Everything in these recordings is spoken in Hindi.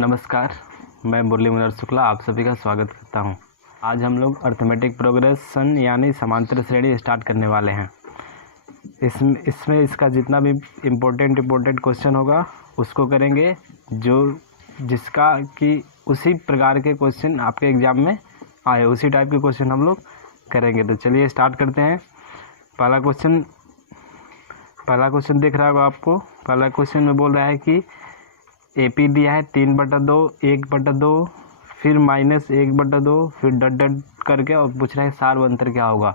नमस्कार, मैं मुरली मनोहर शुक्ला आप सभी का स्वागत करता हूं। आज हम लोग अर्थमेटिक प्रोग्रेशन यानी समांतर श्रेणी स्टार्ट करने वाले हैं। इसमें इसका जितना भी इम्पोर्टेंट क्वेश्चन होगा उसको करेंगे, जिसका कि उसी प्रकार के क्वेश्चन आपके एग्ज़ाम में आए, उसी टाइप के क्वेश्चन हम लोग करेंगे। तो चलिए स्टार्ट करते हैं। पहला क्वेश्चन दिख रहा होगा आपको। पहला क्वेश्चन में बोल रहा है कि AP दिया है 3/2, 1/2, फिर -1/2, फिर डट करके और पूछ रहा है सार्वंतर क्या होगा।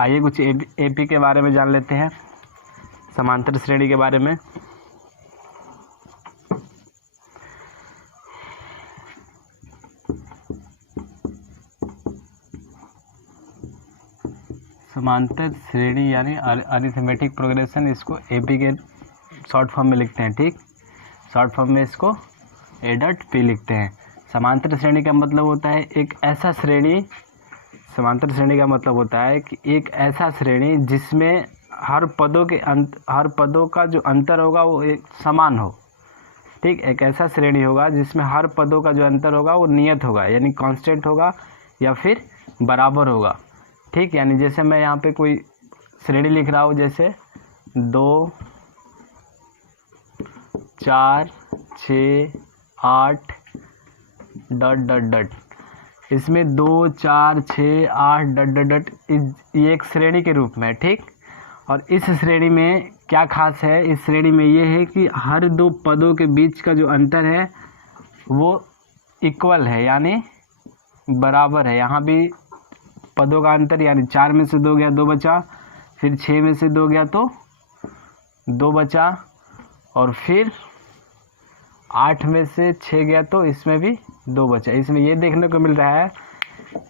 आइए कुछ AP के बारे में जान लेते हैं, समांतर श्रेणी के बारे में। समांतर श्रेणी यानी अरिथमेटिक प्रोग्रेशन, इसको AP के शॉर्ट फॉर्म में लिखते हैं। ठीक, शॉर्ट फॉर्म में इसको ADP लिखते हैं। समांतर श्रेणी का मतलब होता है एक ऐसा श्रेणी, समांतर श्रेणी का मतलब होता है कि एक ऐसा श्रेणी जिसमें हर पदों का जो अंतर होगा वो एक समान हो। ठीक, एक ऐसा श्रेणी होगा जिसमें हर पदों का जो अंतर होगा वो नियत होगा, यानी कांस्टेंट होगा या फिर बराबर होगा। ठीक, यानी जैसे मैं यहाँ पे कोई श्रेणी लिख रहा हूँ, जैसे 2, 4, 6, 8 डट। इसमें 2, 4, 6, 8 डट ये एक श्रेणी के रूप में है। ठीक, और इस श्रेणी में क्या खास है, इस श्रेणी में ये है कि हर दो पदों के बीच का जो अंतर है वो इक्वल है, यानी बराबर है। यहाँ भी पदों का अंतर, यानी 4 में से 2 गया 2 बचा, फिर 6 में से 2 गया तो 2 बचा, और फिर 8 में से 6 गया तो इसमें भी 2 बचा। इसमें ये देखने को मिल रहा है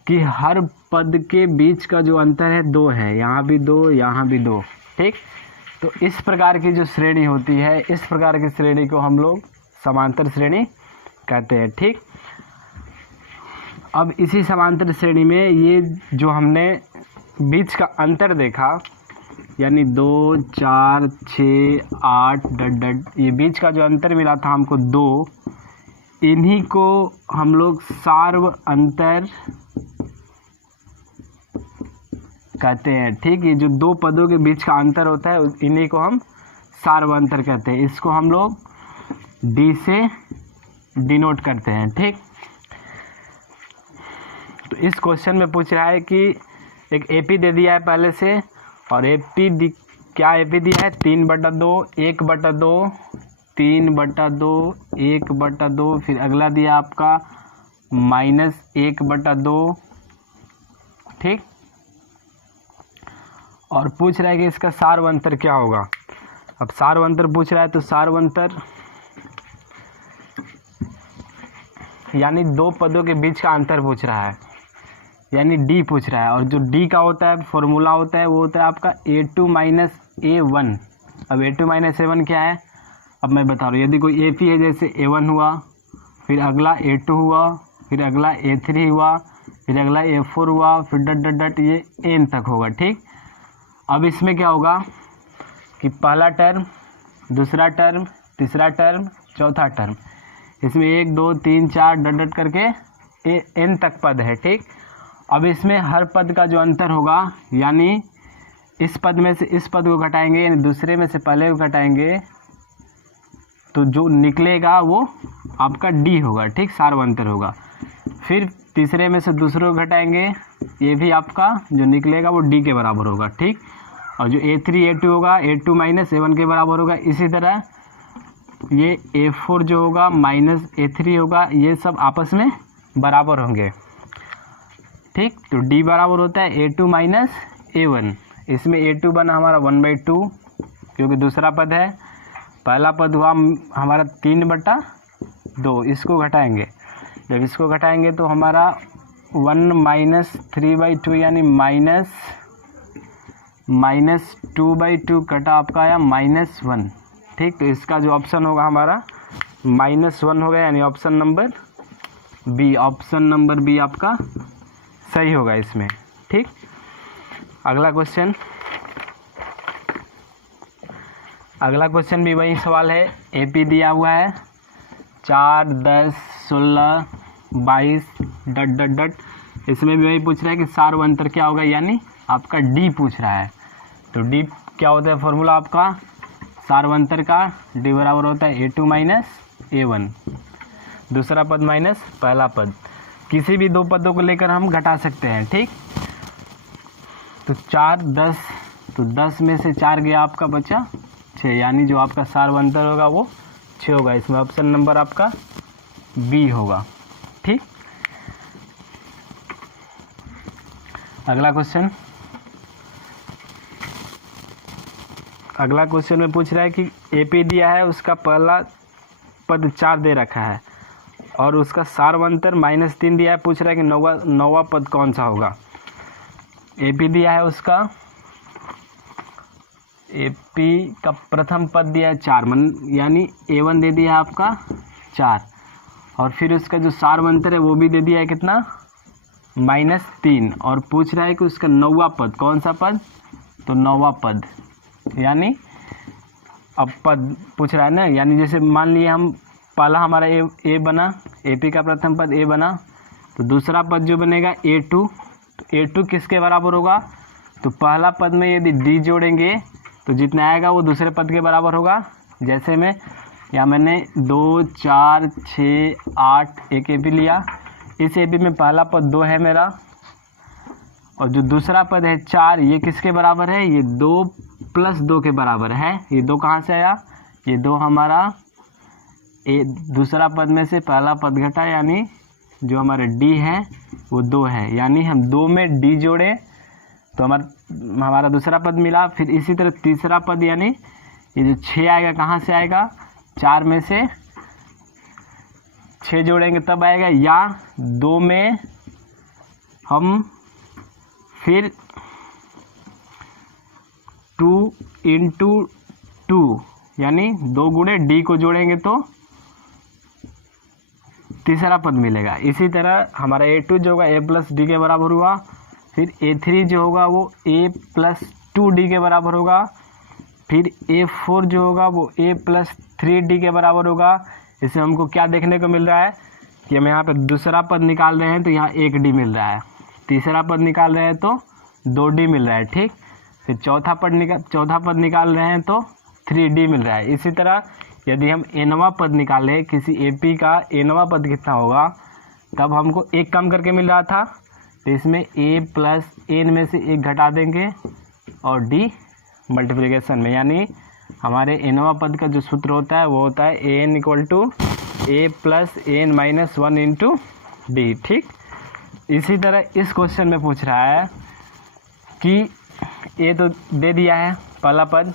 कि हर पद के बीच का जो अंतर है 2 है, यहाँ भी 2, यहाँ भी 2। ठीक, तो इस प्रकार की जो श्रेणी होती है, इस प्रकार की श्रेणी को हम लोग समांतर श्रेणी कहते हैं। ठीक, अब इसी समांतर श्रेणी में ये जो हमने बीच का अंतर देखा, यानी 2, 4, 6, 8 डट, ये बीच का जो अंतर मिला था हमको 2, इन्हीं को हम लोग सार्व अंतर कहते हैं। ठीक, ये जो 2 पदों के बीच का अंतर होता है इन्हीं को हम सार्व अंतर कहते हैं। इसको हम लोग D से डिनोट करते हैं। ठीक, तो इस क्वेश्चन में पूछ रहा है कि एक AP दे दिया है पहले से, और क्या AP दिया है 3/2, 1/2, 3/2, 1/2, फिर अगला दिया आपका -1/2। ठीक, और पूछ रहा है कि इसका सार्वंतर क्या होगा। अब सार्वंतर पूछ रहा है तो सार्वंतर यानी 2 पदों के बीच का अंतर पूछ रहा है, यानी D पूछ रहा है। और जो D का होता है फॉर्मूला होता है वो होता है आपका A2 - A1। अब A2 - A1 क्या है, अब मैं बता रहा हूँ। यदि कोई AP है, जैसे A1 हुआ, फिर अगला A2 हुआ, फिर अगला A3 हुआ, फिर अगला A4 हुआ, फिर डट ये N तक होगा। ठीक, अब इसमें क्या होगा कि पहला टर्म, दूसरा टर्म, तीसरा टर्म, चौथा टर्म, इसमें 1, 2, 3, 4 डट करके N तक पद है। ठीक, अब इसमें हर पद का जो अंतर होगा, यानी इस पद में से इस पद को घटाएंगे, यानी दूसरे में से पहले को घटाएंगे, तो जो निकलेगा वो आपका D होगा। ठीक, सार्वंतर होगा। फिर तीसरे में से दूसरे को घटाएंगे, ये भी आपका जो निकलेगा वो D के बराबर होगा। ठीक, और जो A3 A2 होगा A2 - A1 के बराबर होगा। इसी तरह ये A4 जो होगा -A3 होगा, ये सब आपस में बराबर होंगे। ठीक, तो D बराबर होता है A2 - A1। इसमें A2 बना हमारा 1/2, क्योंकि दूसरा पद है। पहला पद हुआ हमारा 3/2, इसको घटाएंगे। जब इसको घटाएंगे तो हमारा 1 - 3/2 यानी -2/2 कटा आपका आया -1। ठीक, तो इसका जो ऑप्शन होगा हमारा -1 हो गया, यानी option number B, option number B आपका सही होगा इसमें। ठीक, अगला क्वेश्चन भी वही सवाल है। AP दिया हुआ है 4, 10, 16, 22 डट डट डट। इसमें भी वही पूछ रहा है कि सार्वंतर क्या होगा, यानी आपका डी पूछ रहा है। तो डी क्या होता है फॉर्मूला आपका सार्वंतर का, डी बराबर होता है A2 माइनस A1, दूसरा पद माइनस पहला पद। किसी भी दो पदों को लेकर हम घटा सकते हैं, ठीक। तो 4, 10, तो 10 में से 4 गया आपका बचा 6, यानी जो आपका सार्वंतर होगा वो 6 होगा। इसमें ऑप्शन नंबर आपका बी होगा, ठीक। अगला क्वेश्चन में पूछ रहा है कि एपी दिया है, उसका पहला पद 4 दे रखा है और उसका सार्वंतर -3 दिया है। पूछ रहा है कि नौवा पद कौन सा होगा। एपी दिया है, उसका एपी का प्रथम पद दिया है 4, यानी A1 दे दिया है आपका 4, और फिर उसका जो सार्वंतर है वो भी दे दिया है कितना, -3, और पूछ रहा है कि उसका नौवा पद कौन सा पद, तो नौवा पद, यानी अब पद पूछ रहा है ना, यानी जैसे मान लिए हम पहला हमारा ए बना, एपी का प्रथम पद ए बना, तो दूसरा पद जो बनेगा A2, तो A2 किसके बराबर होगा, तो पहला पद में यदि डी जोड़ेंगे तो जितना आएगा वो दूसरे पद के बराबर होगा। जैसे में या मैंने 2, 4, 6, 8 एक एपी लिया, इस एपी में पहला पद 2 है मेरा, और जो दूसरा पद है 4, ये किसके बराबर है, ये 2 + 2 के बराबर है। ये 2 कहाँ से आया, ये 2 हमारा दूसरा पद में से पहला पद घटा, यानी जो हमारा डी है वो 2 है, यानी हम 2 में डी जोड़े तो हमारा दूसरा पद मिला। फिर इसी तरह तीसरा पद, यानी ये जो 6 आएगा कहाँ से आएगा, 4 में से 6 जोड़ेंगे तब आएगा, या 2 में हम फिर 2 × 2 यानी 2 गुणे डी को जोड़ेंगे तो तीसरा पद मिलेगा। इसी तरह हमारा A2 जो होगा A + D के बराबर हुआ, फिर A3 जो होगा वो A + 2D के बराबर होगा, फिर A4 जो होगा वो A + 3D के बराबर होगा। इसमें हमको क्या देखने को मिल रहा है कि हम यहाँ पे दूसरा पद निकाल रहे हैं तो यहाँ 1D मिल रहा है, तीसरा पद निकाल रहे हैं तो 2D मिल रहा है, ठीक। फिर चौथा पद निकाल रहे हैं तो 3D मिल रहा है। इसी तरह यदि हम nवां पद निकालें किसी एपी का, nवां पद कितना होगा, तब हमको 1 कम करके मिल रहा था, तो इसमें A + n में से 1 घटा देंगे और D मल्टीप्लिकेशन में, यानी हमारे nवां पद का जो सूत्र होता है वो होता है an = A + n - 1 × D, ठीक। इसी तरह इस क्वेश्चन में पूछ रहा है कि ए तो दे दिया है पहला पद,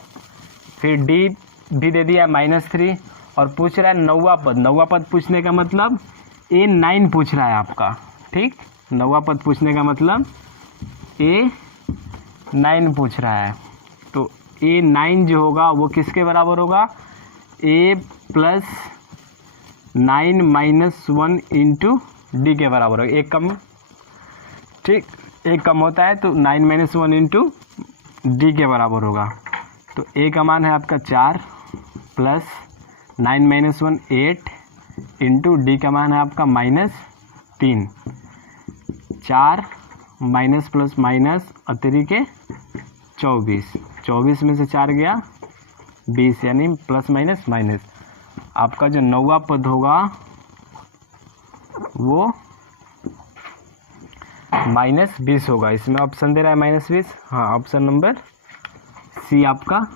फिर डी भी दे दिया है -3, और पूछ रहा है नौवा पद। नौवा पद पूछने का मतलब A9 पूछ रहा है आपका, ठीक। नौवा पद पूछने का मतलब A9 पूछ रहा है। तो A9 जो होगा वो किसके बराबर होगा, A + 9 - 1 × D के बराबर होगा। 1 कम, ठीक, 1 कम होता है तो 9 - 1 × D के बराबर होगा। तो A का मान है आपका 4 + 9 - 1 8 × D का मान है आपका -3। 4 माइनस प्लस माइनस और 3 के 24, 24 में से 4 गया 20, यानी प्लस माइनस माइनस। आपका जो नौवा पद होगा वो -20 होगा। इसमें ऑप्शन दे रहा है -20, हाँ ऑप्शन नंबर सी आपका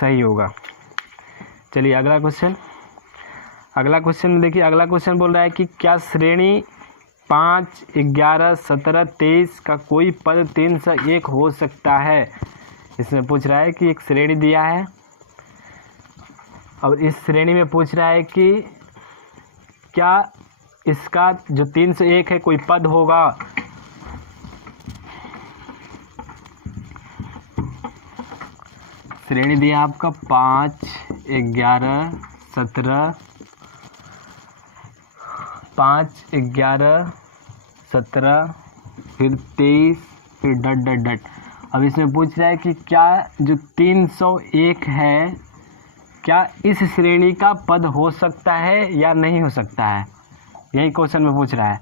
सही होगा। चलिए अगला क्वेश्चन। अगला क्वेश्चन में देखिए, अगला क्वेश्चन बोल रहा है कि क्या श्रेणी 5, 11, 17, 23 का कोई पद 301 हो सकता है। इसमें पूछ रहा है कि एक श्रेणी दिया है और इस श्रेणी में पूछ रहा है कि क्या इसका जो 301 है कोई पद होगा। श्रेणी दिया आपका 5, 11, 17, 5, 11, 17 फिर 23 फिर डट डट डट। अब इसमें पूछ रहा है कि क्या जो 301 है क्या इस श्रेणी का पद हो सकता है या नहीं हो सकता है, यही क्वेश्चन में पूछ रहा है।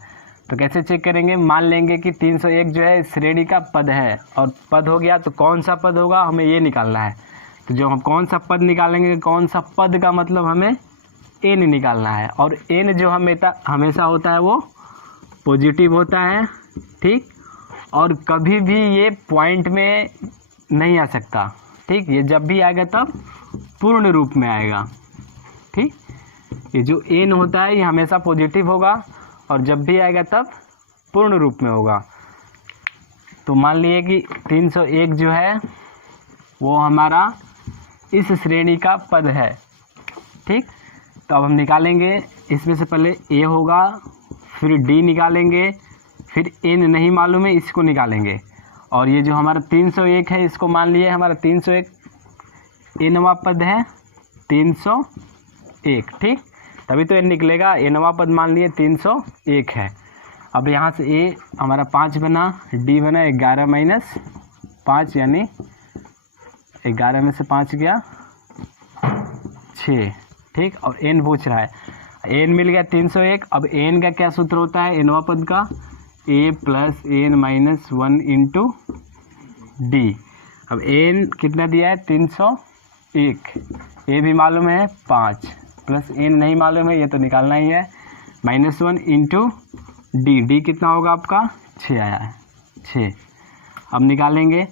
तो कैसे चेक करेंगे, मान लेंगे कि 301 जो है श्रेणी का पद है, और पद हो गया तो कौन सा पद होगा हमें ये निकालना है। तो जो हम कौन सा पद निकालेंगे, कौन सा पद का मतलब हमें n निकालना है, और n जो हमेशा होता है वो पॉजिटिव होता है, ठीक। और कभी भी ये पॉइंट में नहीं आ सकता, ठीक। ये जब भी आएगा तब पूर्ण रूप में आएगा, ठीक। ये जो n होता है ये हमेशा पॉजिटिव होगा, और जब भी आएगा तब पूर्ण रूप में होगा। तो मान लिए कि 301 जो है वो हमारा इस श्रेणी का पद है, ठीक। तो अब हम निकालेंगे, इसमें से पहले a होगा, फिर d निकालेंगे, फिर n नहीं मालूम है इसको निकालेंगे, और ये जो हमारा 301 है इसको मान लिए हमारा 301 nवां पद है 301, ठीक। तभी तो n निकलेगा, nवां पद मान लिए 301 है। अब यहाँ से a हमारा 5 बना, d बना 11 माइनस 5 यानी 11 में से 5 गया 6, ठीक। और n पूछ रहा है, n मिल गया 301। अब n का क्या सूत्र होता है nवां पद का, a plus n minus 1 into D. अब n कितना दिया है 301, a भी मालूम है 5 प्लस n नहीं मालूम है, ये तो निकालना ही है, -1 इंटू डी कितना होगा आपका 6 आया है 6। अब निकालेंगे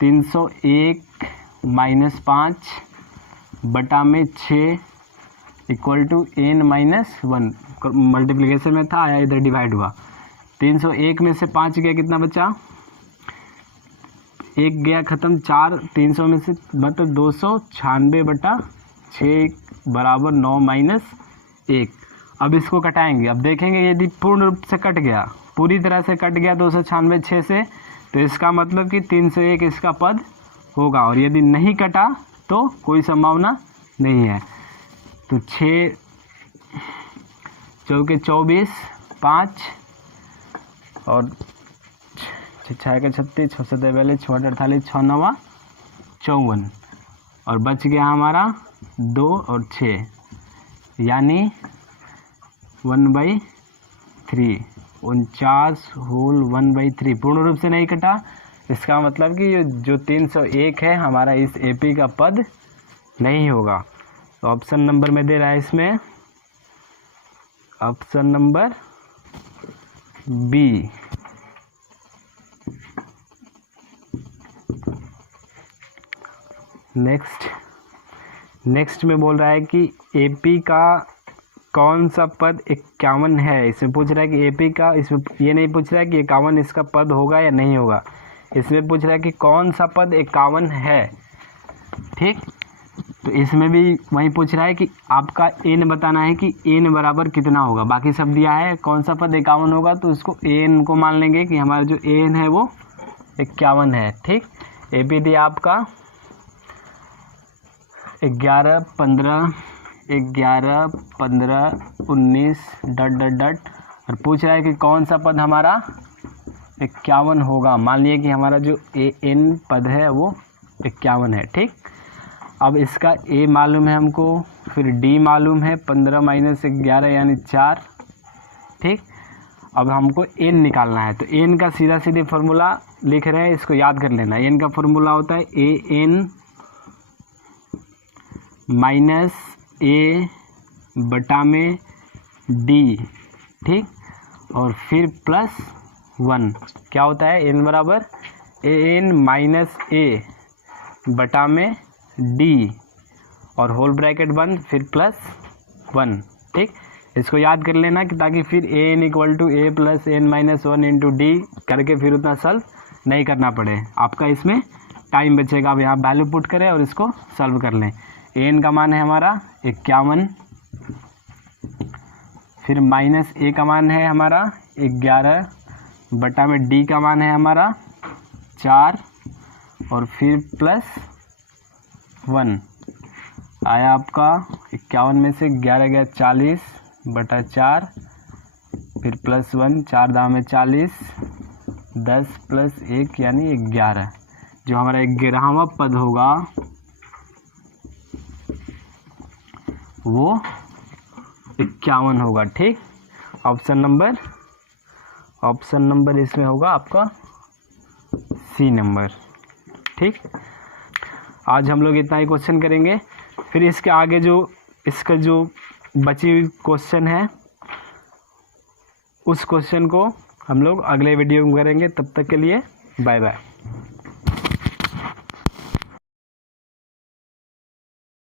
301 माइनस 5 बटा में 6 equal to n minus 1, multiplication में था आया इधर डिवाइड हुआ। 301 में से 5 गया, कितना बचा 1 गया ख़त्म, 4 300 में से मतलब 296 बटा 6 बराबर 9 माइनस 1। अब इसको कटाएंगे, अब देखेंगे यदि पूर्ण रूप से कट गया, पूरी तरह से कट गया 296 6 से, तो इसका मतलब कि 301 इसका पद होगा, और यदि नहीं कटा तो कोई संभावना नहीं है। तो 6 चौके 24 5 और 6 के 36 6 7 42 6 48 6 9 54, और बच गया हमारा 2 और 6 यानी 1/3 49 होल 1/3 पूर्ण रूप से नहीं कटा। इसका मतलब कि जो 301 है हमारा इस एपी का पद नहीं होगा। तो ऑप्शन नंबर में दे रहा है इसमें ऑप्शन नंबर बी। नेक्स्ट में बोल रहा है कि एपी का कौन सा पद 51 है। इसमें पूछ रहा है कि एपी का, इसमें ये नहीं पूछ रहा है कि 51 इसका पद होगा या नहीं होगा, इसमें पूछ रहा है कि कौन सा पद 51 है, ठीक। तो इसमें भी वही पूछ रहा है कि आपका n बताना है कि n बराबर कितना होगा। बाकी सब दिया है, कौन सा पद 51 होगा तो उसको n को मान लेंगे कि हमारा जो n है वो 51 है, ठीक। एपी दिया आपका 11 15 19 ... और पूछ रहा है कि कौन सा पद हमारा 51 होगा। मान लिए कि हमारा जो n पद है वो 51 है, ठीक। अब इसका a मालूम है हमको, फिर d मालूम है 15 - 11 यानी 4, ठीक। अब हमको n निकालना है, तो n का सीधा सीधे फार्मूला लिख रहे हैं, इसको याद कर लेना। n का फार्मूला होता है an माइनस a बटा में d, ठीक, और फिर प्लस 1। क्या होता है n बराबर an माइनस a बटा में d और होल ब्रैकेट बंद, फिर प्लस 1, ठीक। इसको याद कर लेना कि ताकि फिर an equal to a plus n minus 1 into D करके फिर उतना सॉल्व नहीं करना पड़े, आपका इसमें टाइम बचेगा। अब यहाँ वैल्यू पुट करें और इसको सॉल्व कर लें। an का मान है हमारा 51, फिर माइनस a का मान है हमारा 11 बटा में d का मान है हमारा 4 और फिर प्लस 1 आया आपका 51 में से 11 गया 40 बटा 4, फिर प्लस 1 4 दाम में 40 10 प्लस 1 यानी 11। जो हमारा 11वां पद होगा वो 51 होगा। ठीक, ऑप्शन नंबर इसमें होगा आपका सी नंबर। ठीक, आज हम लोग इतना ही क्वेश्चन करेंगे, फिर इसके आगे इसका जो बची हुई क्वेश्चन है उस क्वेश्चन को हम लोग अगले वीडियो में करेंगे। तब तक के लिए बाय बाय।